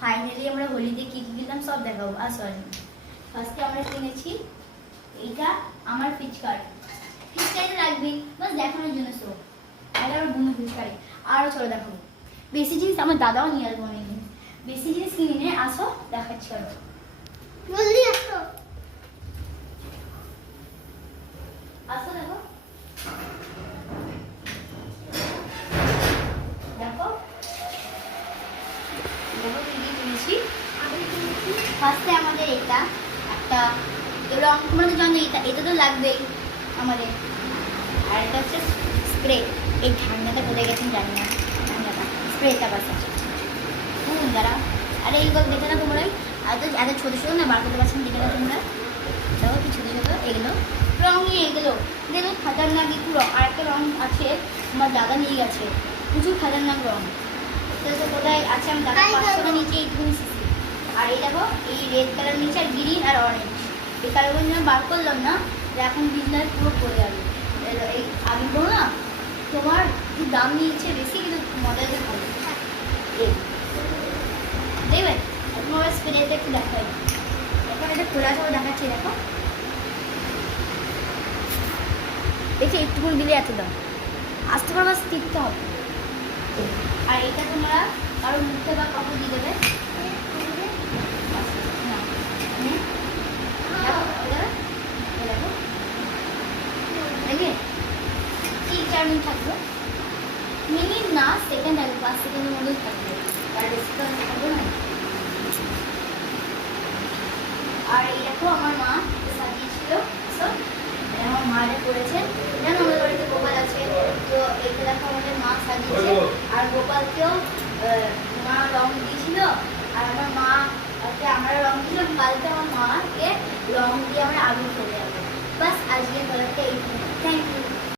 Finally আমরা হোলিতে কি কি কিনলাম সব দেখাবো। আর সরি, ফার্স্টে আমরা কিনেছি এইটা আমার পিচকারি। পিচকারি লাগবে বাস দেখানোর জন্য। সো এটা আমার বুনু পিচকারি। আরও চলো দেখাবো। বেশি জিনিস আমার দাদাও নিয়ে আসবো অনেক জিনিস। বেশি জিনিস কিনে নিয়ে আসো, দেখাচ্ছি আরো। জলদি আসো, আসো দেখো দেখো দেখো কি কি কিনেছি। ফার্স্টে আমাদের এটা একটা রং, তোমরা তো জানো এটা তো লাগবেই আমাদের। আর এটা হচ্ছে স্প্রে। এই ঠান্ডাটা কোথায় গেছেন জানি না, ঠান্ডাটা স্প্রেটা বাস আছে যারা। আরে এইগুলো দেখে না তোমরাই, এত ছোটো ছোটো না বার করতে পারছেন, দেখে না তোমরা। দেখো কি ছোটো ছোটো এগুলো রং নিয়ে এগুলো দেখো খাতারনাক একটু রং। আর একটা রং আছে আমার দাদা নিয়ে গেছে, প্রচুর খাতারনাক রং। তো কোথায় আছে আমি দাদা 500 টাকা নিচে এইটুকুনি শিশি। আর এই দেখো এই রেড কালার নিচে আর গ্রিন আর অরেঞ্জ, এই কালারগুলো আমি বার করলাম না, এখন বিজনেস পুরো পড়ে যাবে। এই আগেগুলো না তোমার কি দাম নিয়েছে বেশি, কিন্তু মজা দিয়ে পড়ে এই দেখবে। তোমার স্প্রেটা একটু দেখাই, এখন এটা খোলা সব দেখাচ্ছি। দেখো দেখি একটুকুন দিলে এত দাম, আসতে পারো বাস টিকতে হবে। আর এটা তোমরা কারো মুখে বা কাপড় দিয়ে দেবে। ঠিক 4 মিনিট থাকবে, মিনিট না সেকেন্ড থাকবে, 5 সেকেন্ডের মধ্যেই থাকবে, আর বেশি থাকবে না। আর এই দেখো আমার মা সাজিয়েছিল সব, আমার মা এটা করেছে। জানো আমাদের বাড়িতে গোপাল আছে, তো এটা দেখো আমাদের মা সাজিয়েছে। আর গোপালকেও মা রং দিয়েছিল, আর আমার মা আমরা রং দিলাম। কালকে আমার মাকে রং দিয়ে আমরা আগুন করে যাবো। বাস আজকের গল্পটা এই। Thank you.